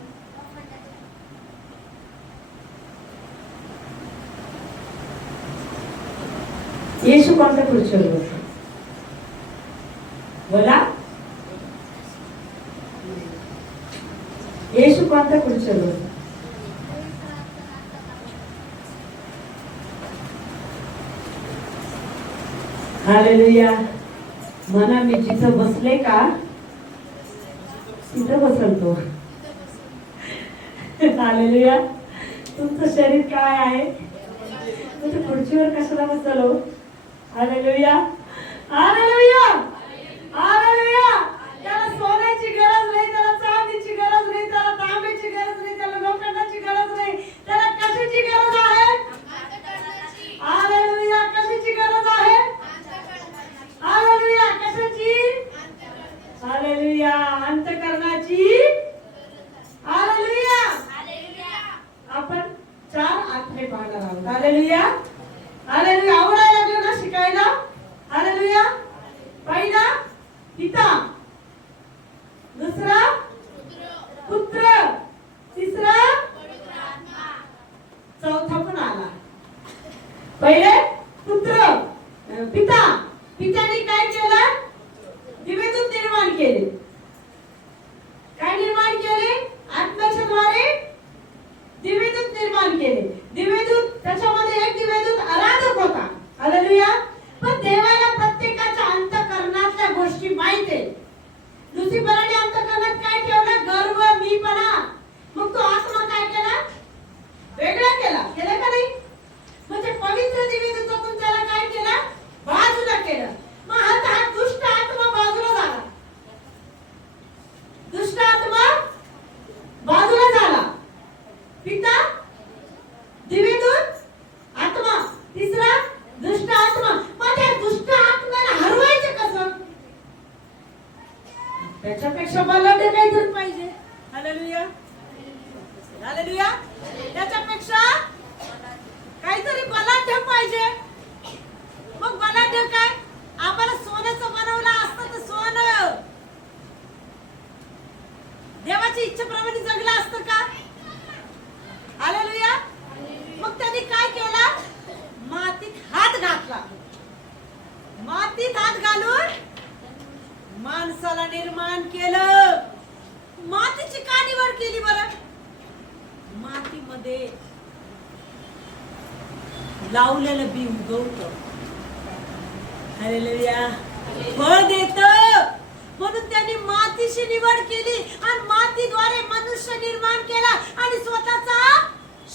येशू कोणत्या खुर्चीवर बसतात? बोला. येशू कोणत्या खुर्चीवर बसतात? हालेलुया. म्हणा, मी जिथं बसले का तिथं बसलतो. हालेलुया. तुमचं शरीर काय आहे? तुम्ही खुर्चीवर कशाला बसलो? Hallelujah, hallelujah, hallelujah. त्याला सोन्याची गरज नाही, त्याला चांदीची गरज नाही, त्याला तांब्याची गरज नाही, त्याला लोखंडाची गरज नाही. त्याला कशाची गरज आहे? हालेलुया. कशाची गरज आहे? हालेलुया. कशाची? हालेलुया. अंतःकरणाची. हालेलुया. आपण 4 आत्मे पाहणार आहोत. Hallelujah, hallelujah. आवडायला लागलं ना शिकायला? हालेलुया. पहिला पिता, दुसरा पुत्र, तिसरा चौथा पण आला. पहिले पुत्र, पिता. पित्याने काय केलं? दिव्यदूत निर्माण केले. काय निर्माण केले? आत्म्याच्या द्वारे दिव्यदूत निर्माण केले. दिव्यदूत, त्याच्यामध्ये एक दिव्यदूत आराधक होता. हालेलुया. पण देवाला प्रत्येकाच्या अंतःकरणातल्या गोष्टी माहिती आहे. लुसिफरने अंतःकरणात काय ठेवलं? गर्व, मीपणा. मग तो आत्मा काय केला? वेगळा केला. केलं का नाही? म्हणजे पवित्र दिव्यदूतातून त्याला काय केलं? बाजूला केलं. मग हा दुष्ट आत्मा बाजूला झाला. दुष्ट आत्मा बाजूला झाला. पिता, दिव्यदूत, आत्मा, तिसरा दुष्ट आत्मा. मग त्या दुष्ट आत्म्याला हरवायचं कसं? त्याच्यापेक्षा बलाढ्य काहीतरी पाहिजे. Hallelujah, hallelujah. त्याच्यापेक्षा काहीतरी बलाढ्य पाहिजे. मग बलाढ्य काय? आम्हाला सोन्याचं बनवलं असतं तर सोनं देवाची इच्छेप्रमाणे जगलं असतं का? हालेलुया. मग त्यांनी काय केलं? मातीत हात घातला. मातीत हात घालून माणसाला निर्माण केलं. मातीची का निवड केली बरं? मातीमध्ये लावलेलं बी उगवतं. हालेलुया. फळ देतं. म्हणून त्यांनी मातीची निवड केली आणि मातीद्वारे मनुष्य निर्माण केला आणि स्वतःचा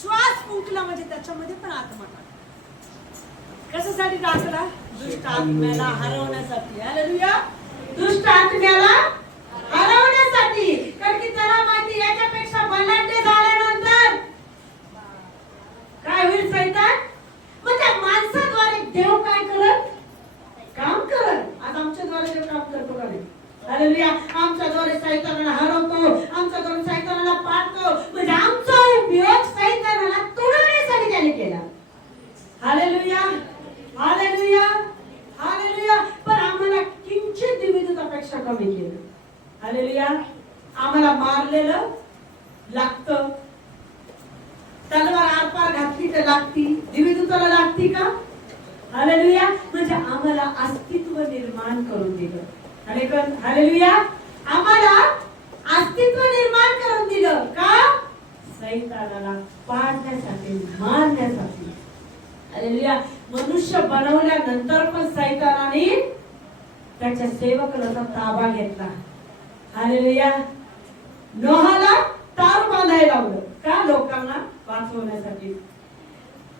श्वास फुंकला. म्हणजे त्याच्यामध्ये पण आत्मा टाकला. कशासाठी टाकला? दुष्ट आत्म्याला हरवण्यासाठी. हालेलुया. दुष्ट आत्म्याला हरवण्यासाठी. कारण की त्याला माहिती याच्यापेक्षा बलाढ्य झाल्यानंतर काय होईल? सैतान. मग त्या माणसाद्वारे देव काय करत? काम करत. आज आमच्याद्वारे देव काम करतो का नाही? हालेलुया. आमच्याद्वारे सैतानाला हरवतो, आमच्याद्वारे सैतानाला पाडतो. म्हणजे आमचा उपयोग सैतानाला तोडवण्यासाठी त्याने केला. Hallelujah, hallelujah, hallelujah. पण आम्हाला किंचित दिव्यदूतापेक्षा कमी केलं. हालेलुया. आम्हाला मारलेलं लागतं, तलवार आरपार घातली तर लागती, दिवीदूताला लागती का? हालेलुया. म्हणजे आम्हाला अस्तित्व निर्माण करून दिलं. हालेलुया. आम्हाला अस्तित्व निर्माण करून दिलं का? सैतानाला पाडण्यासाठी, मारण्यासाठी. हालेलुया. मनुष्य बनवल्यानंतर पण सैतानाने त्याच्या सेवकाला ताबा घेतला. हालेलुया. नोहाला तारू बांधायला लावलं का? लोकांना वाचवण्यासाठी.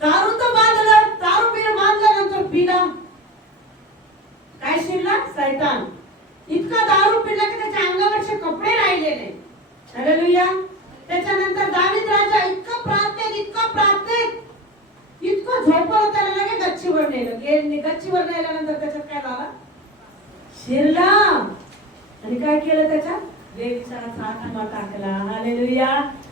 तारू तर बांधलं, तारू पिढ बांधल्यानंतर पिला काय? शिरला सैतान. इतका दारू पिला की त्याच्या अंगावरचे कपडे राहिले नाही. हालेलुया. त्याच्यानंतर दावीद राजा इतका प्रार्थनेत इतकं झोपलं, त्याला लगे गच्चीवर नेलं. गच्चीवर नेल्यानंतर त्याच्यात काय झालं? शिरला. आणि काय केलं? त्याच्यात बेविचाराचा आत्मा टाकला. हालेलुया.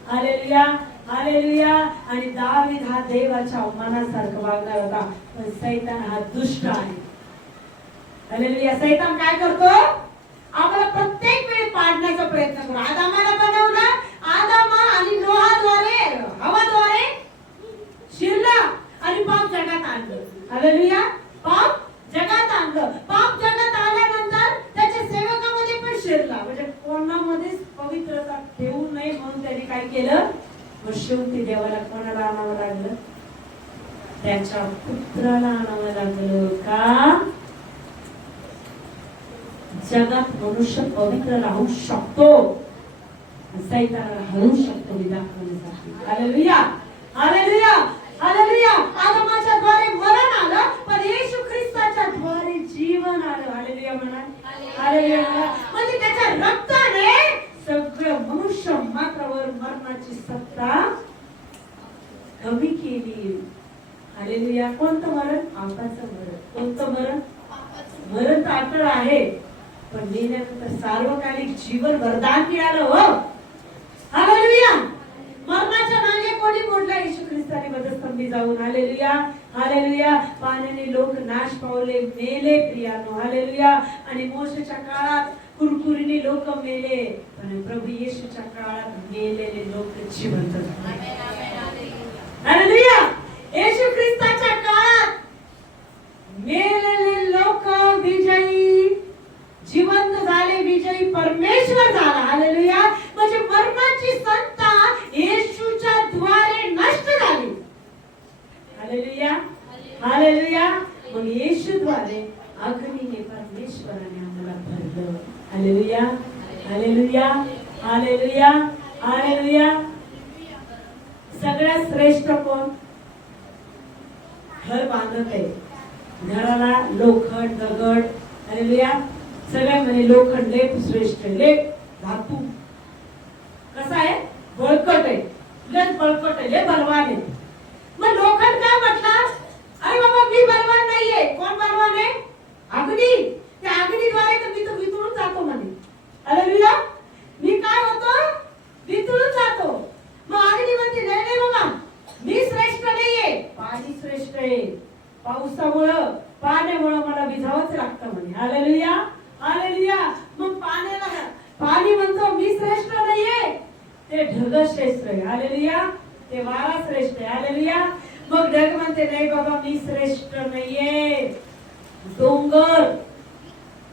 हालेलुया. हालेलुया. आणि दावीद हा देवाच्या मनासारखा वागणार होता, पण सैतान हा दुष्ट आहे. हालेलुया. सैतान काय करतो? आम्हाला प्रत्येक वेळी पाडण्याचा प्रयत्न करतो. आदामाला बनवलं, आदामा आणि नोहाद्वारे, हवाद्वारे शिरला आणि पाप जगात आणलं. हालेलुया. पाप जगात आणलं. पाप जगात आल्यानंतर त्याच्या सेवकामध्ये पण शिरला. म्हणजे कोणामध्येच पवित्रता ठेवू नये म्हणून त्यांनी काय केलं? मग शेवटी देवाला कोणाला आणावं लागलं? त्याच्या पुत्राला आणावं लागलं का? जगात मनुष्य पवित्र राहू शकतो, सैतानाला हरवू शकतो हे दाखवण्यासाठी. हालेलुया. हालेलुया. हालेलुया. आदमाच्या द्वारे मरण आलं, पण येशू ख्रिस्ताच्या द्वारे जीवन आलं. हालेलुया म्हणा. हालेलुया. म्हणजे त्याच्या रक्ताने सगळं मनुष्य मात्रावर मरणाची सत्ता कमी केली. हालेलुया. कोणतं मरण? पापाचं मरण. कोणतं मरण? मरण तर अटळ आहे, पण मेल्यानंतर सार्वकालिक जीवन वरदान मिळालं. हो. हालेलुया. मरणाच्या मागे कोणी मोडला? येशू ख्रिस्ताने वधस्तंभी जाऊन. हालेलुया. हालेलुया. पाण्याने लोक नाश पावले, मेले प्रियानो. हालेलुया. आणि मोशेच्या काळात कुरकुरीने लोक मेले, पण प्रभू येशूच्या काळात मेलेले लोक जिवंत झाले. हालेलुया. येशू ख्रिस्ताच्या काळात मेलेले लोक विजयी जिवंत झाले, विजयी परमेश्वर झाला. हालेलुया. म्हणजे मरणाची सत्ता येशूच्या द्वारे नष्ट झाली. हालेलुया. हालेलुया. मग येशू द्वारे अग्नीने परमेश्वराने आम्हाला भरलं. हालेलुया. हालेलुया. हालेलुया. हालेलुया. सगळ्यात श्रेष्ठ कोण? घर बांधत आहे, घराला लोखंड, दगड. हालेलुया. सगळ्या म्हणे लोखंड लय श्रेष्ठ, लय धातू कसा आहे? बळकट आहे, लय बळकट आहे, लय बलवान आहे. मग लोखंड काय म्हटलं? अरे बाबा मी बलवान नाहीये. कोण बलवान आहे? अग्नी. त्या अग्नीद्वारे तर मी तर वितळून जातो म्हणे. हालेलुया. मी काय होतो? वितळून जातो. मग अग्नी म्हणते नाही नाही बाबा मी श्रेष्ठ नाहीये, पाणी श्रेष्ठ आहे. पावसामुळं, पाण्यामुळं मला विझावंच लागतं म्हणे. हालेलुया. हालेलुया. मग पाणी म्हणतो मी श्रेष्ठ नाहीये, ते ढग श्रेष्ठ आहे. हालेलुया. ते वारा श्रेष्ठ आहे. हालेलुया. मग ढग म्हणते नाही बाबा मी श्रेष्ठ नाहीये, डोंगर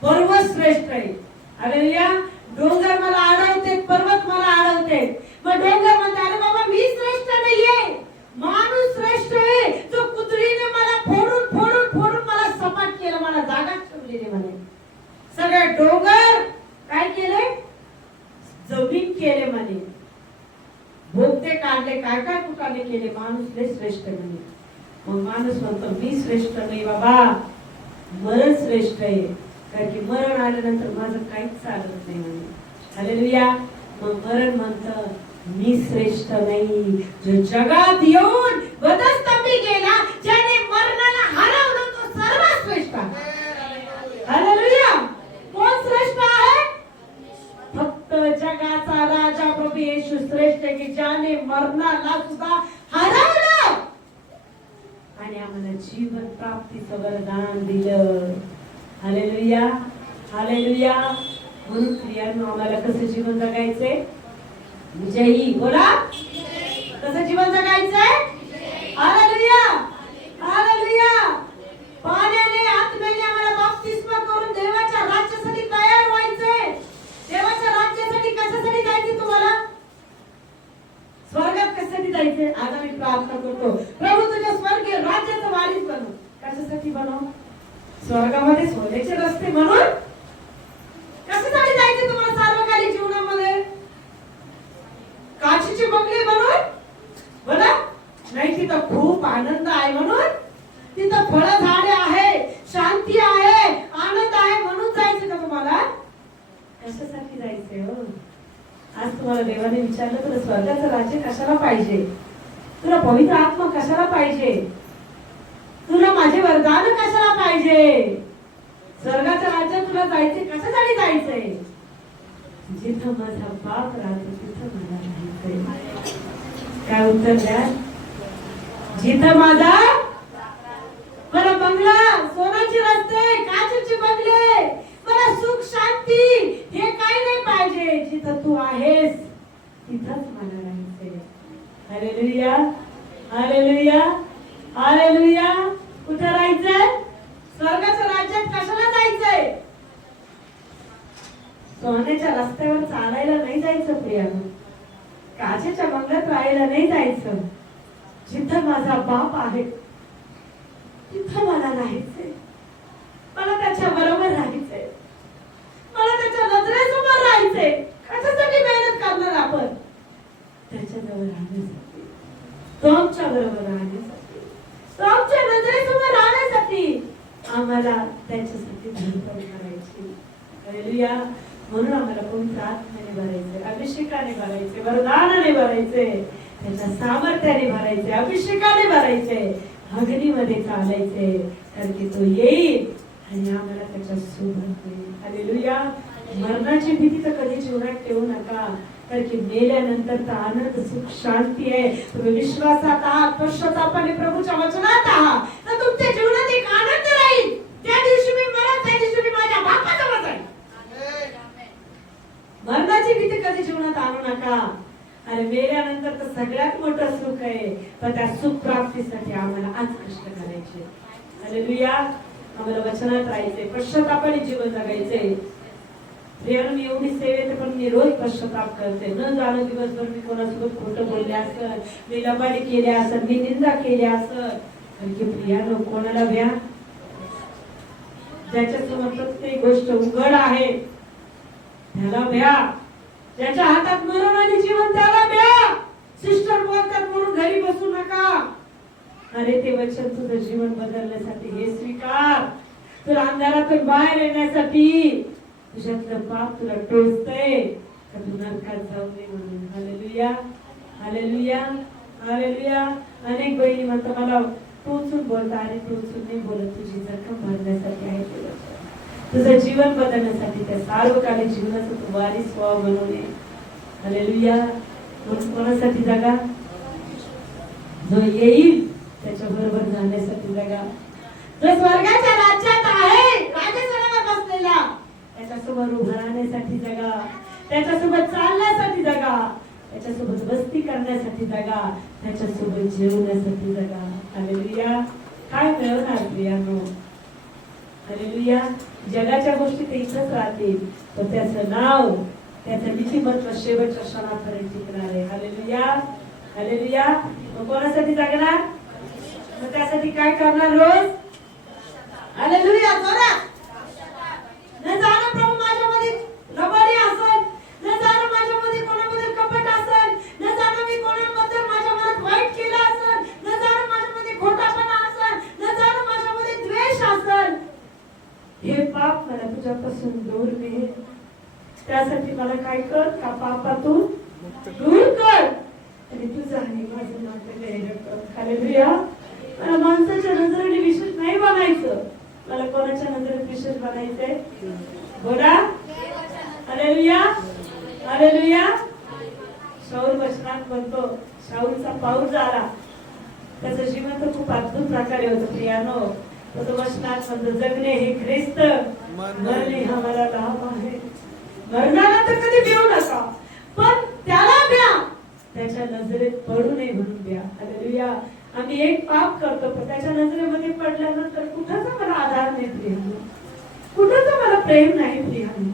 पर्वत श्रेष्ठ आहे. हालेलुया. डोंगर मला अडवते, पर्वत मला अडवते. मग डोंगर म्हणते अरे बाबा मी श्रेष्ठ नाहीये, माणूस श्रेष्ठ आहे. तो कुत्रीने मला फोडून फोडून फोडून मला सपाट केलं, मला जागा ठेवलेली म्हणे. सगळे डोंगर काय केले? जमीन केले म्हणे. भोगते काढले, काय काय तुकाने केले. माणूस लय श्रेष्ठ म्हणे. मग माणूस म्हणतो मी श्रेष्ठ नाही बाबा, मरण श्रेष्ठ आहे. कारण की मरण आल्यानंतर माझं काहीच चालत नाही म्हणे. हालेलुया. मग मरण म्हणतं मी श्रेष्ठ नाही, जो जगात येऊन वधस्तंभी गेला, ज्याने मरणाला हरवलं तो सर्वात श्रेष्ठ आहे. हालेलुया. कोण श्रेष्ठ आहे? फक्त जगाचा राजा प्रभू येशू श्रेष्ठ आहे, की ज्याने मरणाला सुद्धा हरवलं आणि आम्हाला जीवन प्राप्तीचं वरदान दिलं. हालेलुया. हालेलुया. म्हणून प्रियांनो आम्हाला कसं जीवन जगायचंय? विजयी. बोला, कसं जीवन जगायचंय? Hallelujah, hallelujah. पाण्याने आत्म्याने आम्हाला बाप्तिस्मा करून देवाच्या राज्यासाठी तयार व्हायचंय. देवाच्या राज्यासाठी कशासाठी जायचं तुम्हाला? स्वर्गात कशासाठी जायचंय? आज आम्ही प्रार्थना करतो, प्रभू तुझ्या स्वर्गीय राज्याचं वारीस बनव. कशासाठी बनव? स्वर्गामध्ये सोन्याचे रस्ते म्हणून. कशासाठी जायचं तुम्हाला सार्वकालिक जीवनामध्ये? काचेचे बंगले बनवून बघा, नाही तिथं खूप आनंद आहे म्हणून, तिथं फळ झाडे आहे, शांती आहे, आनंद आहे म्हणून जायचं का तुम्हाला? कशासाठी जायचंय हो? आज तुम्हाला देवाने विचारलं, तुला स्वर्गाचं राज्य कशाला पाहिजे? तुला पवित्र आत्मा कशाला पाहिजे? तुला माझे वरदान कशाला पाहिजे? स्वर्गाचं राज्य तुला जायचे कशासाठी जायचंय? जिथं माझा बाप राहतो तिथं मला राहायचंय. काय उत्तर द्या? जिथं माझा मला बंगला, सोन्याचे रस्ते, काचेचे बंगले, मला सुख शांती हे काही नाही पाहिजे. जिथं तू आहेस तिथंच मला राहायचंय. Hallelujah, hallelujah, hallelujah. कुठं राहायचंय? स्वर्गाच्या राज्यात. कशाला जायचंय? सोन्याच्या रस्त्यावर चालायला नाही जायचं प्रियानो. काचेच्या बंगल्यात राहायला नाही जायचं. जिथं माझा बाप आहे तिथं मला राहायचंय. मला त्याच्या बरोबर राहायचंय. मला त्याच्या नजरेसमोर राहायचंय. कशासाठी मेहनत करणार आपण? त्याच्याजवळ राहण्यासाठी, तो आमच्या बरोबर राहण्यासाठी, तो आमच्या नजरेसमोर राहण्यासाठी आम्हाला त्याच्यासाठी धडपड करायची. हालेलुया. म्हणून आम्हाला पवित्र आत्म्याने भरायचे, अभिषेकाने भरायचे, वरदानाने भरायचे, त्याच्या सामर्थ्याने भरायचे, अभिषेकाने भरायचे, अग्नीमध्ये चालायचे. कारण की तो येईल आणि आम्हाला त्याच्या सोबत येईल. हालेलुया. मरणाची भीती तर कधी जीवनात ठेवू नका. कारण की मेल्यानंतर तर आनंद, सुख, शांती आहे. तुम्ही विश्वासात आहात, पश्चातापाने प्रभूच्या वचनात आहात, तर तुमच्या जीवनात एक आनंद राहील. त्या दिवशी मी मरण, त्या दिवशी मी माझ्या बापाजवळ जाईल. मरणाची भीती कधी जीवनात आणू नका. अरे मेल्यानंतर तर सगळ्यात मोठं सुख आहे. पण त्या सुख प्राप्तीसाठी आम्हाला आज कष्ट करायचे. हालेलुया. आम्हाला वचनात राहायचे, पश्चातापाने जीवन जगायचे. प्रियानो, मी एवढी सेवेत पण मी रोज पश्चाताप करते. न जाणं दिवसभर मी कोणासोबत खोटं बोलले असेल, मी लबाडी केली असेल, मी निंदा केली असेल. कारण की प्रियानो, कोणाला भ्या? ज्याच्यासमोर प्रत्येक गोष्ट उघड आहे त्याला भ्या. ज्याच्या हातात मरण आणि जीवन त्याला भ्या. सिस्टर बोलतात म्हणून घरी बसू नका. अरे ते वचन तुझं जीवन बदलण्यासाठी हे स्वीकार. तुला अंधारातून बाहेर येण्यासाठी, तुझ्यातलं पाप तुला टोचतंय का तू नरकात जाऊ नये म्हणून. Hallelujah, hallelujah, hallelujah. अनेक बहिणी म्हणतात मला टोचून बोलता, आणि टोचून नाही बोलत. तुझी जखम भरण्यासाठी आहे ते वचन, तुझं जीवन बदलण्यासाठी, त्या सार्वकालिक जीवनाचं तू वारीस व्हावं म्हणून. हालेलुया. म्हणून कोणासाठी जगा? जो येईल त्याच्या बरोबर जाण्यासाठी जगा. जो स्वर्गाच्या राज्यात आहे, राजस्थानावर बसलेला, त्याच्यासोबत उभं राहण्यासाठी जगा. त्याच्यासोबत चालण्यासाठी जगा. त्याच्यासोबत बस्ती करण्यासाठी जगा. त्याच्यासोबत जेवण्यासाठी जगा. हालेलुया. काय मिळवणार प्रियानो? हालेलुया. जगाच्या गोष्टी ते इथंच राहतील, पण त्याचं नाव, त्याचं नीतिमत्व शेवटच्या क्षणापर्यंत टिकणार आहे. Hallelujah, hallelujah. मग कोणासाठी जगणार? मग त्यासाठी काय करणार रोज? हालेलुया. जोरात न जाणं प्रभू माझ्यामध्ये लबाडी असेल, न जाणं माझ्यामध्ये कोणाबद्दल कपट असेल, न जाणं मी कोणाबद्दल माझ्या मनात वाईट केलं असेल, न जाणं माझ्यामध्ये खोटापणा असेल, न जाणं माझ्यामध्ये द्वेष असेल. हे पाप मला तुझ्यापासून दूर ने. त्यासाठी मला काय कर? का पापातून दूर कर आणि तुझं आणि माझं नातं ग्रहण कर. हालेलुया. मला माणसाच्या नजरेने विशेष नाही बनायचं. मला कोणाच्या नजरेत विशेष बनायचंय? बोला. Hallelujah, hallelujah. शाऊल वचनात म्हणतो, शाऊलचा पाऊल झाला. त्याचं जीवन तर खूप अद्भुत प्रकारे होतं प्रियानो. तो वचनात म्हणतो, जगणे हे ख्रिस्त, मरणे हा मला लाभ आहे. मरणाला तर कधी भिवू नका, पण त्याला भ्या, त्याच्या नजरेत पडू नये म्हणून भ्या. हालेलुया. आम्ही एक पाप करतो, पण त्याच्या नजरेमध्ये पडल्यानंतर कुठंच मला आधार नाही प्रियानो, कुठंच मला प्रेम नाही प्रियानो.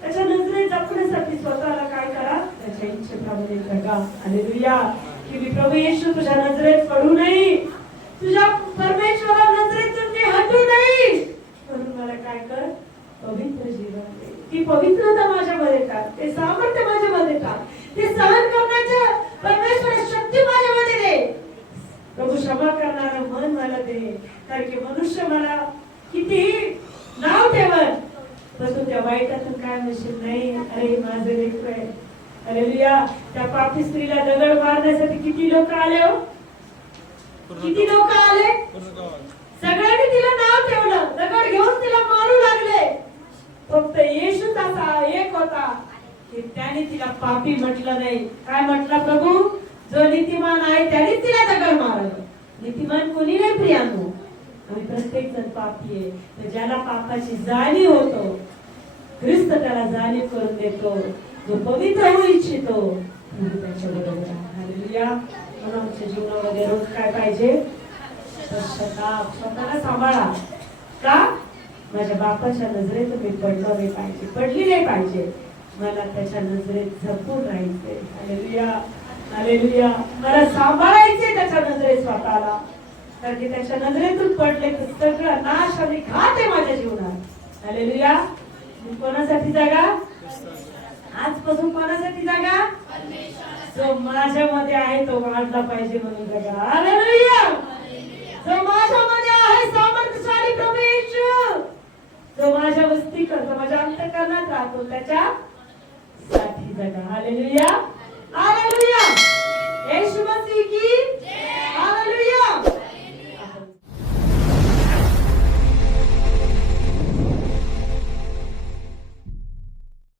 त्याच्या नजरेत जपण्यासाठी स्वतःला काय करा, त्याच्या इच्छेप्रमाणे जगा. हालेलुया. की मी प्रभू येशू तुझ्या नजरेत पडू नये, तुझ्या परमेश्वरा नजरेतून मी हटू नये, म्हणून मला काय कर, पवित्र जीवन दे. ती पवित्रता माझ्यामध्ये टाक, ते सामर्थ्य माझ्यामध्ये टाक, ते सहन करण्याचं परमेश्वर शक्ती माझ्यामध्ये दे. प्रभू क्षमा करणारं मन मला दे, कारण की मनुष्य मला कितीही नाव ठेवत, पण तू त्या वाईटातून काय म्हणशील, नाही अरे माझं लेकरू आहे. हालेलुया. त्या पापी स्त्रीला दगड मारण्यासाठी किती लोक आले हो, किती लोक आले, सगळ्यांनी तिला नाव ठेवलं, दगड घेऊन तिला मारू लागले. फक्त येशूच असा एक होता की त्याने तिला पापी म्हटलं नाही. काय म्हटलं प्रभू, जो नीतिमान आहे त्यानेच तिला दगड मारलं. नीतिमान कोणी नाही प्रियानो, आम्ही प्रत्येक जण पापी आहे. तर ज्याला पापाची जाणीव होतो, ख्रिस्त त्याला जाणीव करून देतो. जो पवित्र होऊ इच्छितो त्याच्या बरोबर. हालेलुया. म्हणून आमच्या जीवनामध्ये रोज काय पाहिजे, पश्चाताप. स्वतःला सांभाळा. का, माझ्या बापाच्या नजरेत मी पडलो नाही पाहिजे, पडली नाही पाहिजे, मला त्याच्या नजरेत झपून राहायचंय. हालेलुया. हालेलुया. मला सांभाळायचे त्याच्या नजरेत स्वतःला, कारण की त्याच्या नजरेतून पडले तर सगळं नाश आणि घात आहे माझ्या जीवनात. हालेलुया. मी कोणासाठी जागा, आजपासून कोणासाठी जागा, जो माझ्यामध्ये आहे तो वाढला पाहिजे म्हणून जागा. हालेलुया. जो माझ्यामध्ये आहे सामर्थ्यशाली प्रभू येशू, जो माझ्या वस्ती करतो, माझ्या अंतःकरणात राहतो, त्याच्या साठी जगा. हालेलुया.